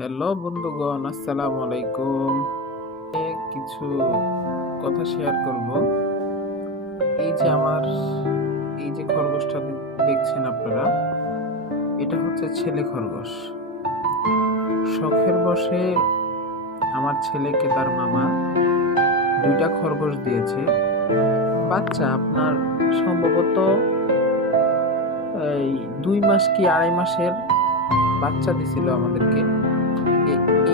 Hello বন্ধুগণ, আসসালামু আলাইকুম। কিছু কথা শেয়ার করব। এই যে খরগোশটা দেখছেন আপনারা, এটা হচ্ছে ছেলে খরগোশ। শখের বশে আমার ছেলেকে তার মামা দুইটা খরগোশ দিয়েছে। বাচ্চা আপনার সম্ভবত এই 2 মাস কি 2.5 মাসের বাচ্চা দিছিল আমাদেরকে।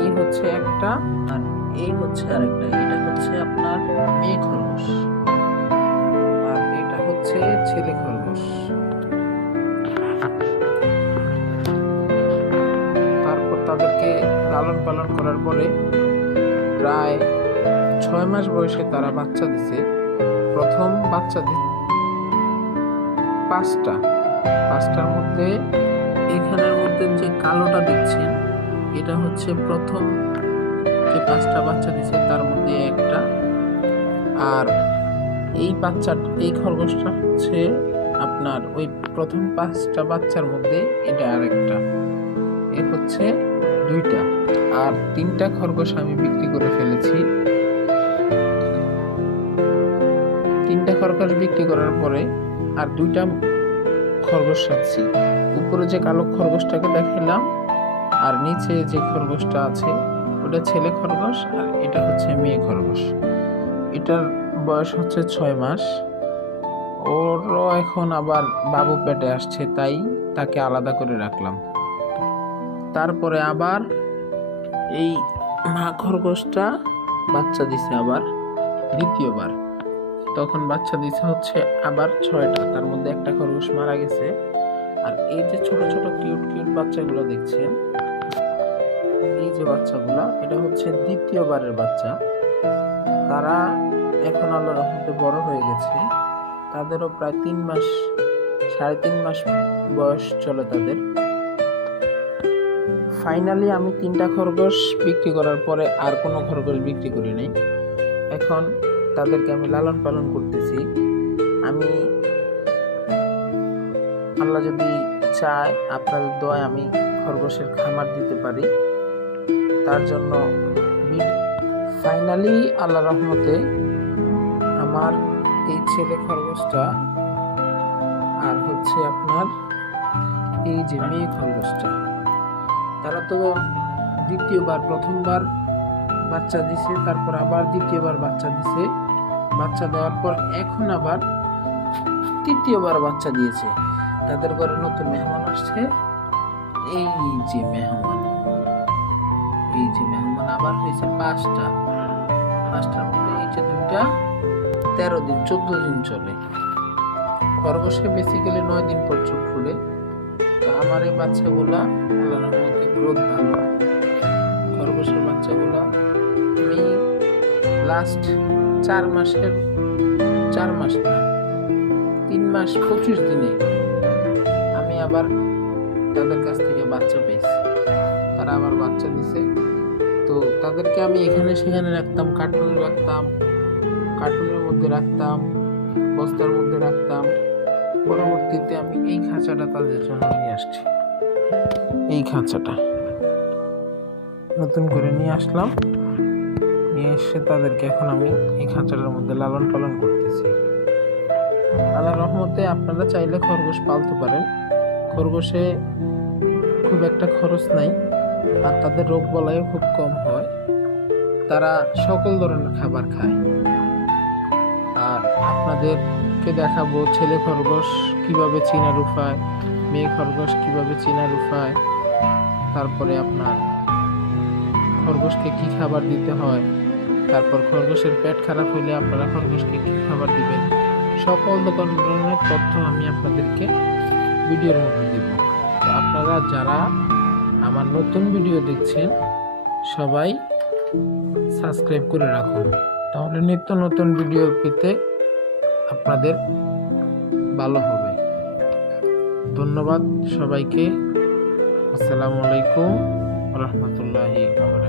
এই হচ্ছে একটা, আর এই হচ্ছে আরেকটা। এটা হচ্ছে আপনার মেয়ে খরগোশ, আর এটা হচ্ছে ছেলে খরগোশ। তারপর তাদেরকে লালন পালন করার পরে প্রায় 6 মাস বয়সে তারা বাচ্চা দিছে। প্রথম বাচ্চা পাঁচটার মধ্যে এখানের মধ্যে যে কালোটা দেখছেন, এটা হচ্ছে প্রথম যে 5টা বাচ্চা দিছে তার মধ্যে একটা। আর এই খরগোশটা হচ্ছে আপনার ওই প্রথম 5টা বাচ্চার মধ্যে এটা আরেকটা। এ হচ্ছে 2টা, আর 3টা খরগোশ আমি বিক্রি করে ফেলেছি। 3টা খরগোশ বিক্রি করার পরে আর 2টা খরগোশ রাখছি। উপরে যে কালো খরগোশটাকে দেখালাম, আর নিচে যে খরগোশটা আছে ওটা ছেলে খরগোশ, আর এটা হচ্ছে মেয়ে খরগোশ। এটার বয়স হচ্ছে 6 মাস। ওরও এখন আবার বাবু পেটে আসছে, তাই তাকে আলাদা করে রাখলাম। তারপরে আবার এই মা খরগোশটা বাচ্চা দিছে আবার দ্বিতীয়বার। তখন বাচ্চা দিছে হচ্ছে আবার 6টা, তার মধ্যে একটা খরগোশ মারা গেছে। আর এই যে ছোট ছোট কিউট কিউট বাচ্চাগুলো দেখছেন, এই যে বাচ্চাগুলা, এটা হচ্ছে দ্বিতীয়বারের বাচ্চা। তারা এখন আল্লাহর রহমতে বড় হয়ে গেছে। তাদেরও প্রায় 3 মাস, 3.5 মাস বয়স চলে তাদের। ফাইনালি আমি 3টা খরগোশ বিক্রি করার পরে আর কোনো খরগোশ বিক্রি করি নাই। এখন তাদেরকে আমি লালন পালন করতেছি। আমি আল্লাহ যদি চায়, আপনাদের দোয়ায় আমি খরগোশের খামার দিতে পারি। তার জন্য ফাইনালি আল্লাহ রহমতে আমার এই ছেলে খরগোশটা আর হচ্ছে আপনার এই যে মেয়ে খরগোশটা, তারা তো প্রথমবার বাচ্চা দিছে, তারপর আবার দ্বিতীয়বার বাচ্চা দিছে। বাচ্চা দেওয়ার পর এখন আবার তৃতীয়বার বাচ্চা দিয়েছে। তাদের ঘরে নতুন মেহমান আসছে। এই যে মেহমান আবার হয়েছে 5টার মধ্যে এই যে 2টা 13 দিন 14 দিন চলে। খরগোশে বেসিক্যালি 9 দিন পর চোখ খুলে। তো আমার এই বাচ্চাগুলা আল্লাহর রহমতে গ্রোথ ভালো। খরগোশের বাচ্চাগুলা আমি লাস্ট 4 মাস না, 3 মাস 25 দিনে আমি আবার তাদের কাছ থেকে বাচ্চা পেয়েছি। তারা আবার বাচ্চা দিছে। তো তাদেরকে আমি এখানে সেখানে রাখতাম, কার্টুনের মধ্যে রাখতাম, বস্তার মধ্যে রাখতাম। পরবর্তীতে আমি এই খাঁচাটা তাদের জন্য নিয়ে আসছি। এই খাঁচাটা নতুন করে নিয়ে আসলাম, নিয়ে এসে তাদেরকে এখন আমি এই খাঁচাটার মধ্যে লালন পালন করতেছি। আল্লাহর রহমতে আপনারা চাইলে খরগোশ পালতে পারেন। খরগোশে খুব একটা খরচ নাই, আর তাদের রোগ বলাইও খুব কম হয়। তারা সকল ধরনের খাবার খায়। আর আপনাদেরকে দেখাবো ছেলে খরগোশ কিভাবে চীনা রুফায়, মেয়ে খরগোশ কিভাবে চীনা রুফায়, তারপরে আপনার খরগোশকে কি খাবার দিতে হয়, তারপর খরগোশের পেট খারাপ হলে আপনারা খরগোশকে কি খাবার দিবেন। সকল ধরনের তথ্য আমি আপনাদেরকে ভিডিওর মধ্যে দিব। তো আপনারা যারা আমার নতুন ভিডিও দেখছেন, সবাই সাবস্ক্রাইব করে রাখুন, তাহলে নিত্য নতুন ভিডিও পেতে আপনাদের ভালো হবে। ধন্যবাদ সবাইকে। আসসালামু আলাইকুম ওয়া রাহমাতুল্লাহি ওয়া বারাকাতুহু।